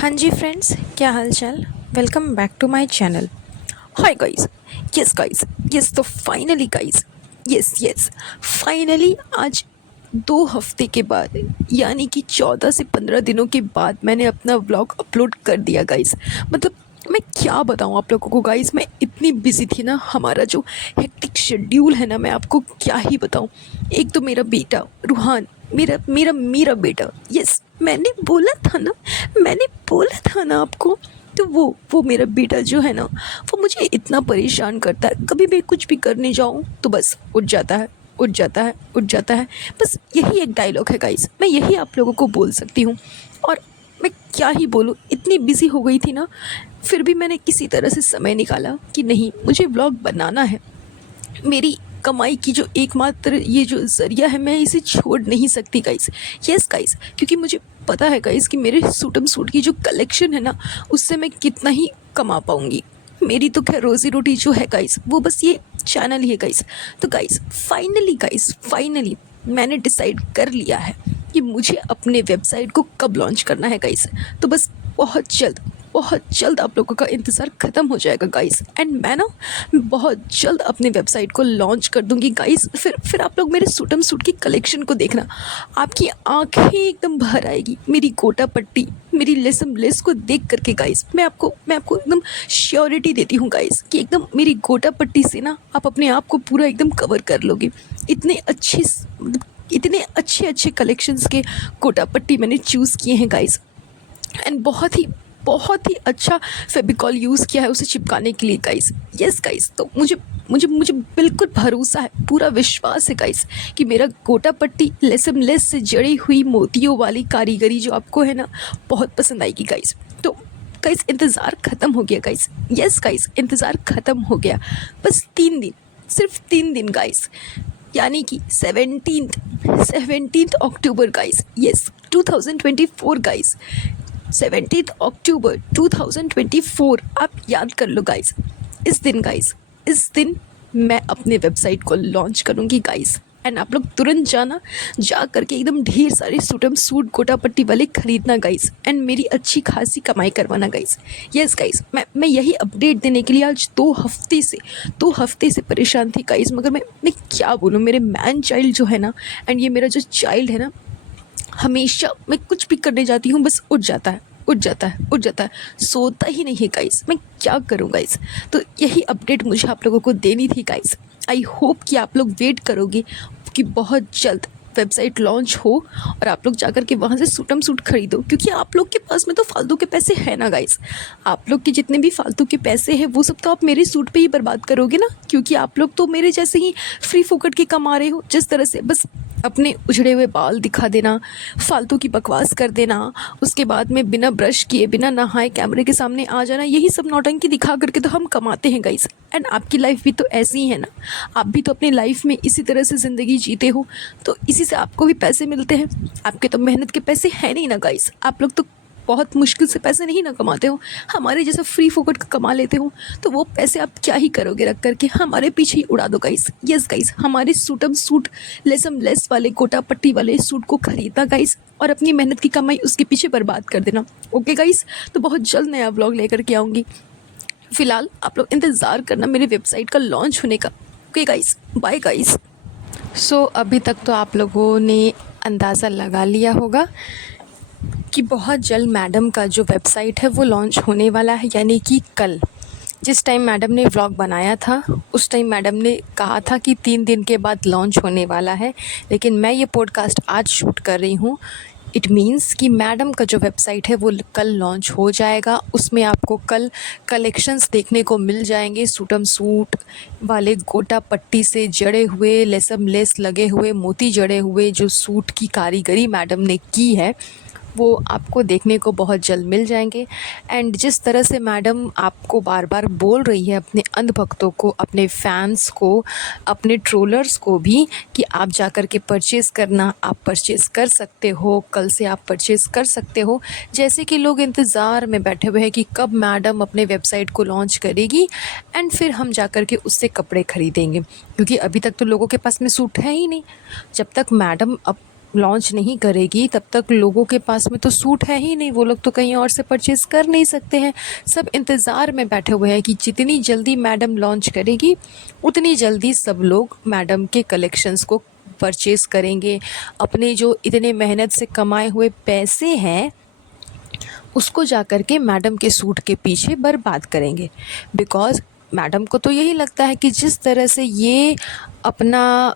हाँ जी फ्रेंड्स, क्या हाल चाल। Welcome back to my channel. Hi guys, yes guys, yes तो finally guys, yes yes finally आज 2 हफ्ते के बाद यानी कि 14 से 15 दिनों के बाद मैंने अपना व्लॉग अपलोड कर दिया गाइस। मतलब मैं क्या बताऊँ आप लोगों को गाइस, मैं इतनी बिजी थी ना, हमारा जो हेक्टिक शेड्यूल है ना, मैं आपको क्या ही बताऊँ। एक तो मेरा बेटा रूहान, मेरा मेरा मेरा बेटा, यस मैंने बोला था ना आपको। तो वो मेरा बेटा जो है ना, वो मुझे इतना परेशान करता है। कभी भी कुछ भी करने जाऊँ तो बस उठ जाता है, उठ जाता है, उठ जाता है। बस यही एक डायलॉग है गाइस, मैं यही आप लोगों को बोल सकती हूँ। और मैं क्या ही बोलूँ, इतनी बिजी हो गई थी ना, फिर भी मैंने किसी तरह से समय निकाला कि नहीं, मुझे व्लॉग बनाना है। मेरी कमाई की जो एकमात्र ये जो ज़रिया है, मैं इसे छोड़ नहीं सकती गाइस। यस गाइस, क्योंकि मुझे पता है गाइस कि मेरे सूटम सूट की जो कलेक्शन है ना, उससे मैं कितना ही कमा पाऊँगी। मेरी तो खैर रोज़ी रोटी जो है गाइस, वो बस ये चैनल ही है गाइस। तो गाइस फाइनली मैंने डिसाइड कर लिया है कि मुझे अपने वेबसाइट को कब लॉन्च करना है गाइस। तो बस बहुत जल्द आप लोगों का इंतज़ार ख़त्म हो जाएगा गाइस। एंड मैं ना बहुत जल्द अपने वेबसाइट को लॉन्च कर दूंगी गाइस। फिर आप लोग मेरे सूटम सूट की कलेक्शन को देखना, आपकी आंखें एकदम भर आएगी। मेरी गोटा पट्टी, मेरी लेसम लेस को देख करके गाइस, मैं आपको एकदम श्योरिटी देती हूँ गाइस कि एकदम मेरी गोटा पट्टी से ना आप अपने आप को पूरा एकदम कवर कर लोगे। इतने अच्छे मतलब इतने अच्छे अच्छे कलेक्शंस के गोटा पट्टी मैंने चूज़ किए हैं गाइस। एंड बहुत ही अच्छा फेविकॉल यूज़ किया है उसे चिपकाने के लिए गाइस। यस गाइस, तो मुझे मुझे मुझे बिल्कुल भरोसा है, पूरा विश्वास है गाइस कि मेरा गोटा पट्टी लेसम लेस से जड़ी हुई मोतियों वाली कारीगरी जो आपको है ना, बहुत पसंद आएगी गाइस। तो गाइस इंतज़ार ख़त्म हो गया गाइस। यस गाइस, इंतज़ार ख़त्म हो गया। बस 3 दिन, सिर्फ 3 दिन गाइस, यानी कि 17 अक्टूबर गाइस। यस, 2024 गाइस, 17 अक्टूबर 2024, आप याद कर लो गाइस। इस दिन गाइस, इस दिन मैं अपने वेबसाइट को लॉन्च करूँगी गाइस। एंड आप लोग तुरंत जाना, जा करके एकदम ढेर सारे सूटम सूट गोटा पट्टी वाले खरीदना गाइस। एंड मेरी अच्छी खासी कमाई करवाना गाइस। यस गाइस, मैं यही अपडेट देने के लिए आज 2 हफ्ते से परेशान थी गाइस। मगर मैं क्या बोलूँ, मेरे मैन चाइल्ड जो है ना, एंड ये मेरा जो चाइल्ड है ना, हमेशा मैं कुछ भी करने जाती हूँ बस उठ जाता है, उठ जाता है, उठ जाता है, सोता ही नहीं है गाइस। मैं क्या करूँ गाइस। तो यही अपडेट मुझे आप लोगों को देनी थी गाइस। आई होप कि आप लोग वेट करोगे कि बहुत जल्द वेबसाइट लॉन्च हो और आप लोग जाकर के वहाँ से सूटम सूट खरीदो। क्योंकि आप लोग के पास में तो फालतू के पैसे हैं ना गाइस। आप लोग के जितने भी फालतू के पैसे हैं वो सब तो आप मेरे सूट पे ही बर्बाद करोगे ना। क्योंकि आप लोग तो मेरे जैसे ही फ्री फोकट के कमा रहे हो, जिस तरह से बस अपने उजड़े हुए बाल दिखा देना, फालतू की बकवास कर देना, उसके बाद में बिना ब्रश किए बिना नहाए कैमरे के सामने आ जाना, यही सब नौटंकी दिखा करके तो हम कमाते हैं गाइस। एंड आपकी लाइफ भी तो ऐसी ही है ना, आप भी तो अपनी लाइफ में इसी तरह से ज़िंदगी जीते हो, तो इसी से आपको भी पैसे मिलते हैं। आपके तो मेहनत के पैसे हैं नहीं ना गाइस। आप लोग तो बहुत मुश्किल से पैसे नहीं ना कमाते हो, हमारे जैसा फ्री फोकट का कमा लेते हो। तो वो पैसे आप क्या ही करोगे रख करके, हमारे पीछे ही उड़ा दो गाइस। यस गाइस, हमारे सूटम सूट लेसम लेस वाले गोटा पट्टी वाले सूट को खरीदना गाइस, और अपनी मेहनत की कमाई उसके पीछे बर्बाद कर देना। ओके गाइस, तो बहुत जल्द नया व्लॉग लेकर के आऊँगी। फिलहाल आप लोग इंतज़ार करना मेरे वेबसाइट का लॉन्च होने का। Okay guys, bye guys. So अभी तक तो आप लोगों ने अंदाज़ा लगा लिया होगा कि बहुत जल्द मैडम का जो वेबसाइट है वो लॉन्च होने वाला है, यानी कि कल। जिस टाइम मैडम ने व्लॉग बनाया था उस टाइम मैडम ने कहा था कि 3 दिन के बाद लॉन्च होने वाला है, लेकिन मैं ये पॉडकास्ट आज शूट कर रही हूँ। इट मीन्स कि मैडम का जो वेबसाइट है वो कल लॉन्च हो जाएगा। उसमें आपको कल कलेक्शंस देखने को मिल जाएंगे, सूटम सूट वाले गोटा पट्टी से जड़े हुए, लेसम लेस लगे हुए, मोती जड़े हुए जो सूट की कारीगरी मैडम ने की है वो आपको देखने को बहुत जल्द मिल जाएंगे। एंड जिस तरह से मैडम आपको बार बार बोल रही है, अपने अंधभक्तों को, अपने फैंस को, अपने ट्रोलर्स को भी, कि आप जाकर के परचेज़ करना, आप परचेज़ कर सकते हो, कल से आप परचेज़ कर सकते हो। जैसे कि लोग इंतज़ार में बैठे हुए हैं कि कब मैडम अपने वेबसाइट को लॉन्च करेगी एंड फिर हम जाकर के उससे कपड़े ख़रीदेंगे। क्योंकि अभी तक तो लोगों के पास में सूट है ही नहीं। जब तक मैडम लॉन्च नहीं करेगी तब तक लोगों के पास में तो सूट है ही नहीं, वो लोग तो कहीं और से परचेज़ कर नहीं सकते हैं। सब इंतज़ार में बैठे हुए हैं कि जितनी जल्दी मैडम लॉन्च करेगी उतनी जल्दी सब लोग मैडम के कलेक्शंस को परचेज़ करेंगे। अपने जो इतने मेहनत से कमाए हुए पैसे हैं उसको जा कर के मैडम के सूट के पीछे बर्बाद करेंगे। बिकॉज़ मैडम को तो यही लगता है कि जिस तरह से ये अपना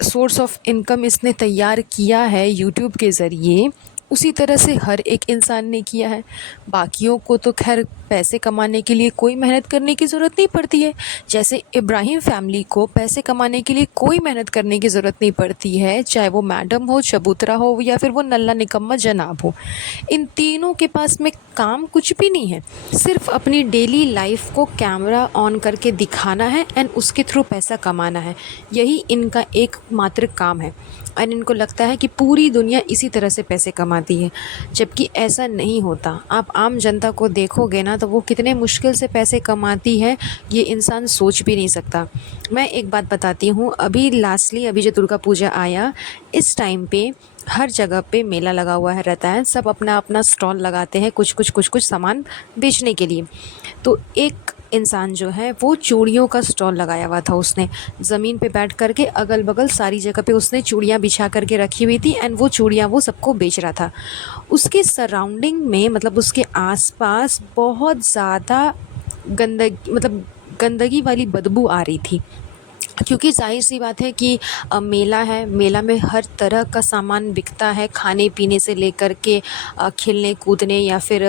सोर्स ऑफ इनकम इसने तैयार किया है यूट्यूब के ज़रिए, उसी तरह से हर एक इंसान ने किया है। बाकियों को तो खैर पैसे कमाने के लिए कोई मेहनत करने की ज़रूरत नहीं पड़ती है। जैसे इब्राहिम फैमिली को पैसे कमाने के लिए कोई मेहनत करने की ज़रूरत नहीं पड़ती है, चाहे वो मैडम हो, चबूतरा हो या फिर वो नल्ला निकम्मा जनाब हो। इन तीनों के पास में काम कुछ भी नहीं है, सिर्फ अपनी डेली लाइफ को कैमरा ऑन करके दिखाना है एंड उसके थ्रू पैसा कमाना है। यही इनका एकमात्र काम है एंड इनको लगता है कि पूरी दुनिया इसी तरह से पैसे कमाती है, जबकि ऐसा नहीं होता। आप आम जनता को देखोगे ना तो वो कितने मुश्किल से पैसे कमाती है, ये इंसान सोच भी नहीं सकता। मैं एक बात बताती हूँ, अभी जो दुर्गा पूजा आया, इस टाइम पे हर जगह पे मेला लगा हुआ है रहता है, सब अपना अपना स्टॉल लगाते हैं कुछ सामान बेचने के लिए। तो एक इंसान जो है वो चूड़ियों का स्टॉल लगाया हुआ था, उसने ज़मीन पे बैठ कर के अगल बगल सारी जगह पे उसने चूड़ियाँ बिछा कर के रखी हुई थी एंड वो चूड़ियाँ वो सबको बेच रहा था। उसके सराउंडिंग में मतलब उसके आसपास बहुत ज़्यादा गंदगी वाली बदबू आ रही थी, क्योंकि ज़ाहिर सी बात है कि मेला है, मेला में हर तरह का सामान बिकता है, खाने पीने से लेकर के खेलने कूदने या फिर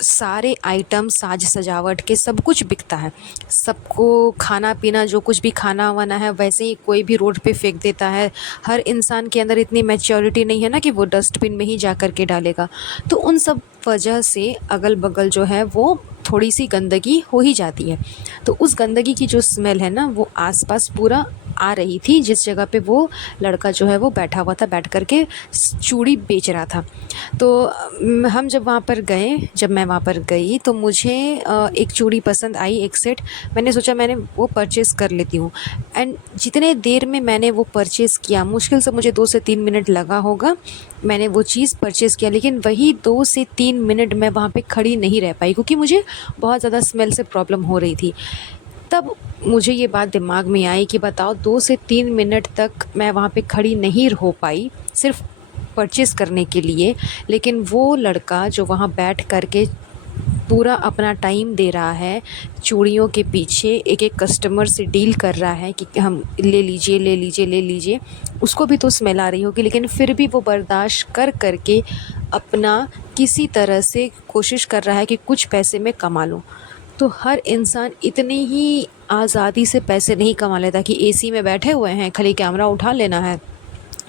सारे आइटम साज सजावट के सब कुछ बिकता है। सबको खाना पीना जो कुछ भी खाना वाना है वैसे ही कोई भी रोड पे फेंक देता है। हर इंसान के अंदर इतनी मैच्योरिटी नहीं है ना कि वो डस्टबिन में ही जा कर के डालेगा। तो उन सब वजह से अगल बगल जो है वो थोड़ी सी गंदगी हो ही जाती है। तो उस गंदगी की जो स्मेल है ना वो आसपास पूरा आ रही थी, जिस जगह पे वो लड़का जो है वो बैठा हुआ था, बैठ कर के चूड़ी बेच रहा था। तो हम जब मैं वहाँ पर गई तो मुझे एक चूड़ी पसंद आई, एक सेट। मैंने सोचा मैंने वो परचेज़ कर लेती हूँ एंड जितने देर में मैंने वो परचेज़ किया, मुश्किल से मुझे 2 से 3 मिनट लगा होगा, मैंने वो चीज़ परचेज़ किया। लेकिन वही 2 से 3 मिनट मैं वहाँ पे खड़ी नहीं रह पाई, क्योंकि मुझे बहुत ज़्यादा स्मेल से प्रॉब्लम हो रही थी। तब मुझे ये बात दिमाग में आई कि बताओ 2 से 3 मिनट तक मैं वहाँ पे खड़ी नहीं हो पाई सिर्फ़ परचेज़ करने के लिए, लेकिन वो लड़का जो वहाँ बैठ कर के पूरा अपना टाइम दे रहा है, चूड़ियों के पीछे एक-एक कस्टमर से डील कर रहा है कि हम ले लीजिए, ले लीजिए, ले लीजिए। उसको भी तो स्मेल आ रही होगी, लेकिन फिर भी वो बर्दाश्त कर के अपना किसी तरह से कोशिश कर रहा है कि कुछ पैसे मैं कमा लूँ। तो हर इंसान इतनी ही आज़ादी से पैसे नहीं कमा लेता कि एसी में बैठे हुए हैं, खाली कैमरा उठा लेना है,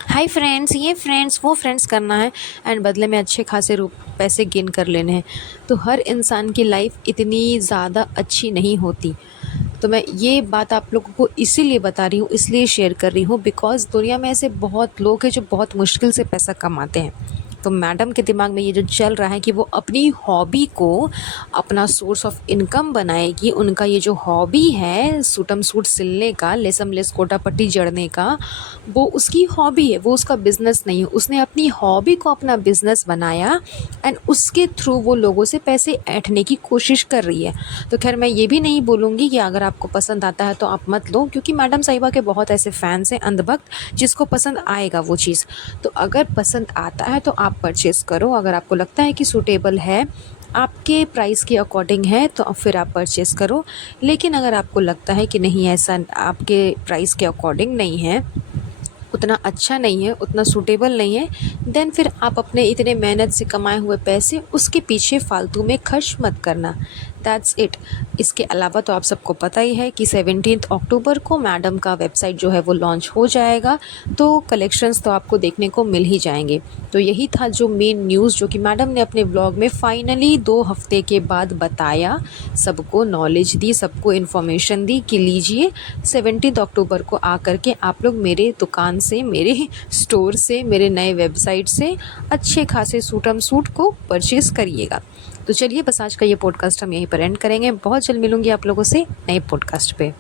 हाय फ्रेंड्स, ये फ्रेंड्स, वो फ्रेंड्स करना है एंड बदले में अच्छे खासे पैसे गेन कर लेने हैं। तो हर इंसान की लाइफ इतनी ज़्यादा अच्छी नहीं होती। तो मैं ये बात आप लोगों को इसीलिए बता रही हूँ, इसलिए शेयर कर रही हूँ बिकॉज़ दुनिया में ऐसे बहुत लोग हैं जो बहुत मुश्किल से पैसा कमाते हैं। तो मैडम के दिमाग में ये जो चल रहा है कि वो अपनी हॉबी को अपना सोर्स ऑफ इनकम बनाएगी। उनका ये जो हॉबी है सूटम सूट सिलने का, लेसम लेस कोटा पट्टी जड़ने का, वो उसकी हॉबी है, वो उसका बिज़नेस नहीं है। उसने अपनी हॉबी को अपना बिज़नेस बनाया एंड उसके थ्रू वो लोगों से पैसे ऐंठने की कोशिश कर रही है। तो खैर मैं ये भी नहीं बोलूँगी कि अगर आपको पसंद आता है तो आप मत लो, क्योंकि मैडम साहिबा के बहुत ऐसे फ़ैन्स हैं अंधभक्त जिसको पसंद आएगा वो चीज़। तो अगर पसंद आता है तो आप परचेज़ करो, अगर आपको लगता है कि सूटेबल है, आपके प्राइस के अकॉर्डिंग है, तो फिर आप परचेज़ करो। लेकिन अगर आपको लगता है कि नहीं, ऐसा आपके प्राइस के अकॉर्डिंग नहीं है, उतना अच्छा नहीं है, उतना सूटेबल नहीं है, देन फिर आप अपने इतने मेहनत से कमाए हुए पैसे उसके पीछे फ़ालतू में खर्च मत करना। That's it. इसके अलावा तो आप सबको पता ही है कि 17 अक्टूबर को मैडम का वेबसाइट जो है वो लॉन्च हो जाएगा, तो कलेक्शंस तो आपको देखने को मिल ही जाएंगे। तो यही था जो मेन न्यूज़ जो कि मैडम ने अपने ब्लॉग में फाइनली 2 हफ्ते के बाद बताया, सबको नॉलेज दी, सबको इन्फॉर्मेशन दी कि लीजिए 17 अक्टूबर को आकर के आप लोग मेरे दुकान से, मेरे स्टोर से, मेरे नए वेबसाइट से अच्छे खासे सूटम सूट को परचेज़ करिएगा। तो चलिए बस आज का ये पॉडकास्ट हम यहीं पर एंड करेंगे। बहुत जल्द मिलूँगी आप लोगों से नए पॉडकास्ट पे।